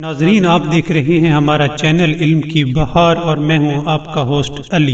ناظرین، آپ دیکھ رہے ہیں ہمارا چینل علم کی بہار اور میں ہوں آپ کا ہوسٹ علی۔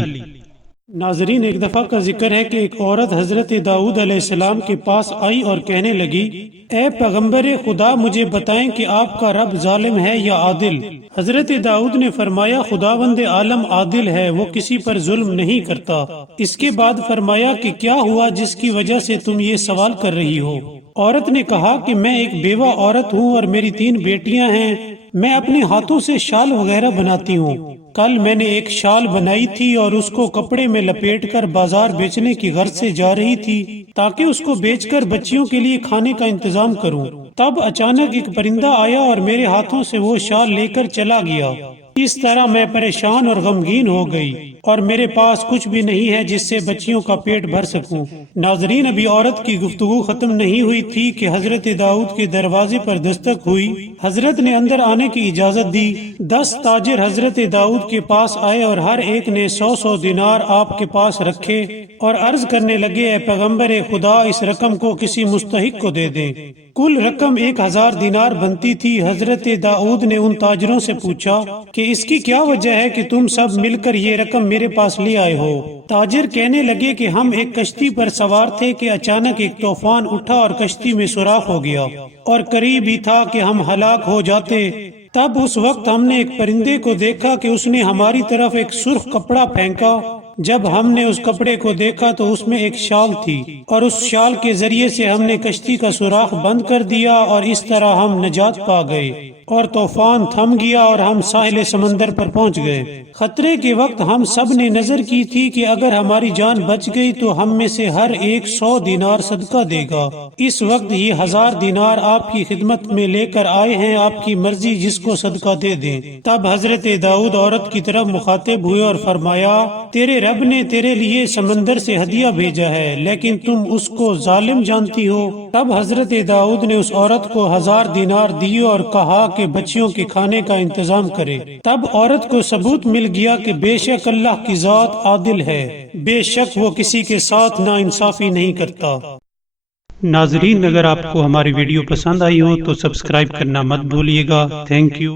ناظرین، ایک دفعہ کا ذکر ہے کہ ایک عورت حضرت داؤد علیہ السلام کے پاس آئی اور کہنے لگی، اے پیغمبر خدا، مجھے بتائیں کہ آپ کا رب ظالم ہے یا عادل؟ حضرت داؤد نے فرمایا، خداوند عالم عادل ہے، وہ کسی پر ظلم نہیں کرتا۔ اس کے بعد فرمایا کہ کیا ہوا جس کی وجہ سے تم یہ سوال کر رہی ہو؟ عورت نے کہا کہ میں ایک بیوہ عورت ہوں اور میری 3 بیٹیاں ہیں۔ میں اپنے ہاتھوں سے شال وغیرہ بناتی ہوں۔ کل میں نے ایک شال بنائی تھی اور اس کو کپڑے میں لپیٹ کر بازار بیچنے کی غرض سے جا رہی تھی تاکہ اس کو بیچ کر بچیوں کے لیے کھانے کا انتظام کروں۔ تب اچانک ایک پرندہ آیا اور میرے ہاتھوں سے وہ شال لے کر چلا گیا۔ اس طرح میں پریشان اور غمگین ہو گئی اور میرے پاس کچھ بھی نہیں ہے جس سے بچیوں کا پیٹ بھر سکوں۔ ناظرین، ابھی عورت کی گفتگو ختم نہیں ہوئی تھی کہ حضرت داؤد کے دروازے پر دستک ہوئی۔ حضرت نے اندر آنے کی اجازت دی۔ 10 تاجر حضرت داؤد کے پاس آئے اور ہر ایک نے 100 دینار آپ کے پاس رکھے اور عرض کرنے لگے، اے پیغمبر خدا، اس رقم کو کسی مستحق کو دے دیں۔ کل رقم 1000 دینار بنتی تھی۔ حضرت داؤد نے ان تاجروں سے پوچھا کہ اس کی کیا وجہ ہے کہ تم سب مل کر یہ رقم میرے پاس لے آئے ہو؟ تاجر کہنے لگے کہ ہم ایک کشتی پر سوار تھے کہ اچانک ایک طوفان اٹھا اور کشتی میں سوراخ ہو گیا اور قریب ہی تھا کہ ہم ہلاک ہو جاتے۔ تب اس وقت ہم نے ایک پرندے کو دیکھا کہ اس نے ہماری طرف ایک سرخ کپڑا پھینکا۔ جب ہم نے اس کپڑے کو دیکھا تو اس میں ایک شال تھی اور اس شال کے ذریعے سے ہم نے کشتی کا سوراخ بند کر دیا اور اس طرح ہم نجات پا گئے اور طوفان تھم گیا اور ہم ساحل سمندر پر پہنچ گئے۔ خطرے کے وقت ہم سب نے نظر کی تھی کہ اگر ہماری جان بچ گئی تو ہم میں سے ہر ایک 100 دینار صدقہ دے گا۔ اس وقت یہ 1000 دینار آپ کی خدمت میں لے کر آئے ہیں، آپ کی مرضی جس کو صدقہ دے دیں۔ تب حضرت داؤد عورت کی طرف مخاطب ہوئے اور فرمایا، تیرے رب نے تیرے لیے سمندر سے ہدیہ بھیجا ہے، لیکن تم اس کو ظالم جانتی ہو۔ تب حضرت داؤد نے اس عورت کو 1000 دینار دیے اور کہا کہ بچیوں کے کھانے کا انتظام کرے۔ تب عورت کو ثبوت مل گیا کہ بے شک اللہ کی ذات عادل ہے، بے شک وہ کسی کے ساتھ ناانصافی نہیں کرتا۔ ناظرین، اگر آپ کو ہماری ویڈیو پسند آئی ہو تو سبسکرائب کرنا مت بھولیے گا۔ Thank you.